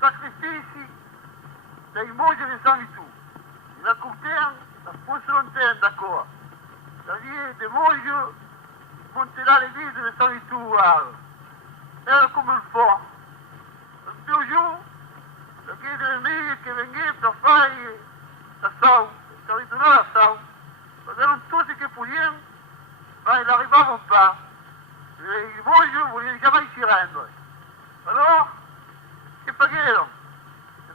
sacrifici dei mogli di San Vitù. La curtiamo, la sposa lontana d'accordo. La vie di mogli monterà le vite di San Vitù. Era come il fuoco. Il più giù, la chiede le mie che venivano per fare la sau, per ritornare la sau. Erano tutti che potevano, ma non arrivavano pas. I mogli non volevano jamais si rendere. Allora, che facevano?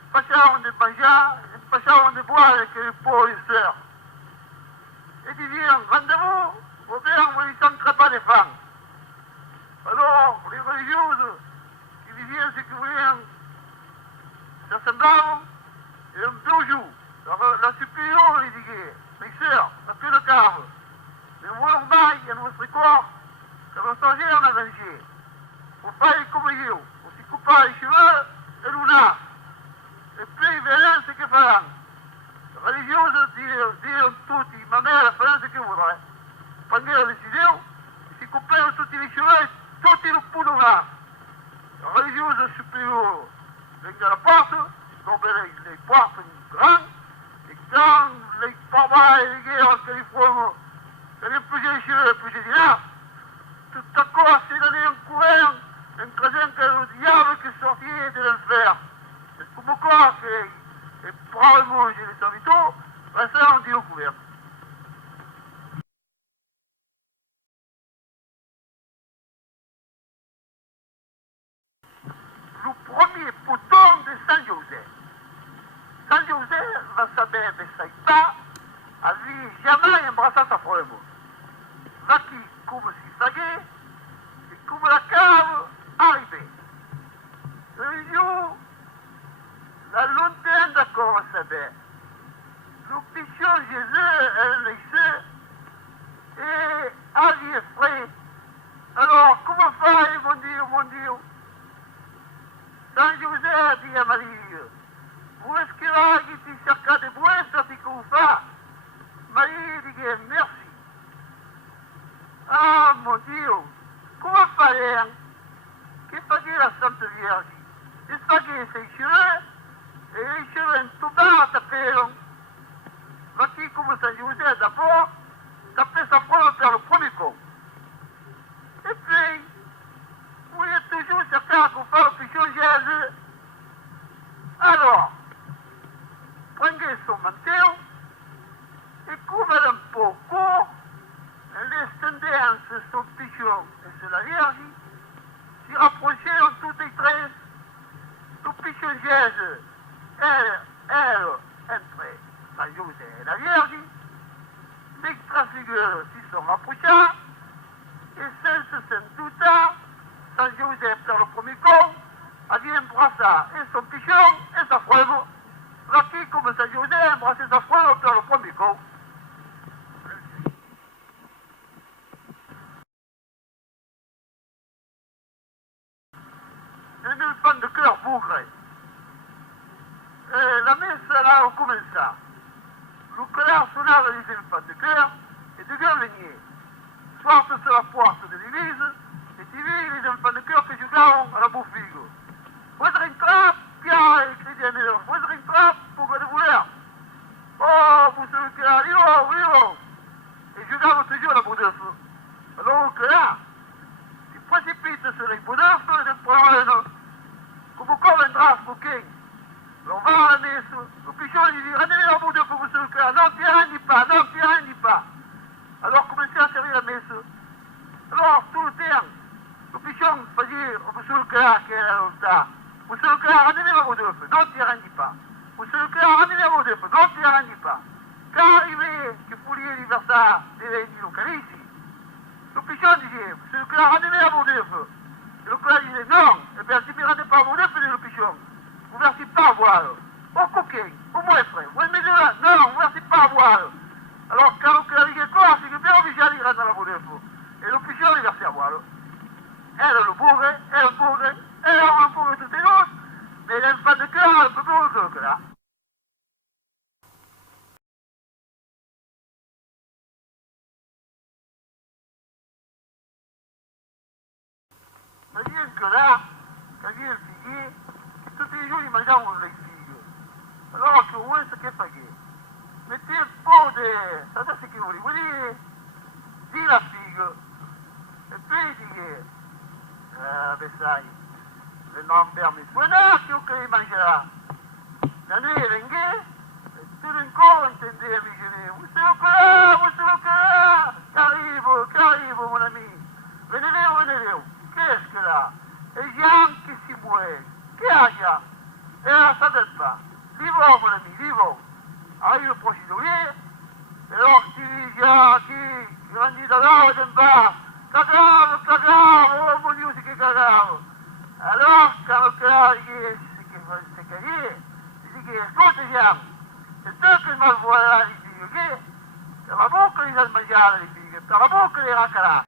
Facevano di mangiare, facevano di boire che il pauvre il sœur. Et disaient, rendez-vous, au père, vous ne sentirez pas des femmes. Alors, les religieuses, qui disaient ce qu'ils voulaient, s'assemblaient, et un beau jour, la supérieure lui disait, mes sœurs, appelez le câble, mais moi, on maille à notre corps, que l'on changeait en avancée. Pour faire comme eux, on s'y coupa les cheveux et l'una. Et puis, ils verront ce qu'ils feront. Les religieuses disaient tutti, ma mère faisait ce qu'elle voudrait. Prenez la décision, si coupèrent tous les cheveux, tous les poudres là. La religieuse supérieure venait à la porte, donc les portes grandes, et quand les papas et les guerres qui font, les plus les cheveux, les plus les là, tout à coup, c'est donné un courant, un craignant que le diable qui sortait de l'enfer. C'est comme quoi que, et probablement, j'ai les serviteurs, restaient en Dieu couvert. Le premier bouton de Saint Joseph. Saint Joseph va savoir de sa pas, avait jamais embrassé sa femme. Va qui, comme s'il fallait, et comme la cave arrivait. Un jour, la lointaine d'accord à savoir. Le pichon Jésus, elle laissait, et avait frais. Alors, comment faire, mon Dieu? Saint Joseph dit à Marie, où est-ce qu'il a été cerca de bois, ça dit qu'on fait? Marie dit, merci. Ah, mon Dieu, comment faire? Qu'est-ce que la Sainte Vierge? Il fallait ses cheveux, et les cheveux tout bas tapèrent. Voici comme Saint Joseph d'abord tapait sa preuve vers le premier coup. Et puis, vous êtes toujours certain qu'on fait le pichon Jésus. Alors, prenez son manteau, et couvrez un peu court, et laissez sur son pichon et sur la Vierge, s'y rapprocher en toutes les tresses. Le pichon Jésus, elle, entre Saint Joseph et la Vierge, les transfigures s'y sont rapprochés, et celle se sent tout tard. Saint Joseph, dans le premier coup, avait embrassé et son pichon et sa femme. Voici comme Saint Joseph embrassait sa femme dans le premier coup. Un enfant de cœur bougre. La messe a commencé. Le cœur sonnava les enfants de cœur et devait venir. Sorte sur la porte de l'église, et tu vis les enfants de cœur qui jouaient à la bouffigo. Vous êtes rentré, Pierre, cria Nero, vous êtes rentré pour que vous voulez. Oh, vous savez que là, vivo. Et jouaient toujours à la bouffe. Alors que là, tu précipites sur les bouffes et les problèmes. Comme quoi vendra ce bouquin. On va à la messe, le pichon lui dit, rendez-les la bouffe pour vous savez que là. Non, Pierre, n'y pas, non, Pierre, n'y pas. Alors commencez à servir la messe. Alors, tout le temps, le pichon faisait au monsieur le cœur qui est là. Monsieur le cœur, rendez-les la bouffe. Non, tu ne rendis pas. Monsieur le cœur, rendez-les la bouffe. Non, tu ne rendis pas. Quand arrivait qu'il fouillait l'anniversaire des réunis localistes, le pichon disait, monsieur le cœur, rendez-les la bouffe. Et le cœur disait, non, eh bien, si vous ne rendez pas la bouffe, dit le pichon, vous ne versez pas à boire. Au coquin, au moeffre, vous mettez là, non, vous ne versez pas à boire. Alors, quand le cœur disait quoi, c'est que bien obligé d'aller dans la bouffe. Et le pichon, il versait à boire. Elle le bourre, elle a un bourre toutes les choses, mais l'enfant de cœur, elle peut pas que là. Mais bien que là, quand il est fini, tous les jours, il mange vediamo le figlie. Allora che questo che fa che? Metti un po' di... Sapete che vuoi dire? Di la figa. E vedi che... sai, le non abbiamo il suonato o che mangerà. La neve in che? E tu non conti in te, amici miei. Questo è Caribo, mon ami. Venez. Qu'est-ce que là? Et Jean qui s'y mouille. Qui a Jean? Et là, ça ne pas. Vivons, mon ami, vivons. Arrive le procédurier. Et alors, tu dis, Jean, qui grandit de là, de bas. Cagave, oh mon Dieu, c'est que cagave. Alors, quand le cœur, c'est caillé, il dit, écoute, Jean, c'est toi qui m'as volé les filles, ok? Per la bocca di mangiare le fighe, per la bocca di raccarà.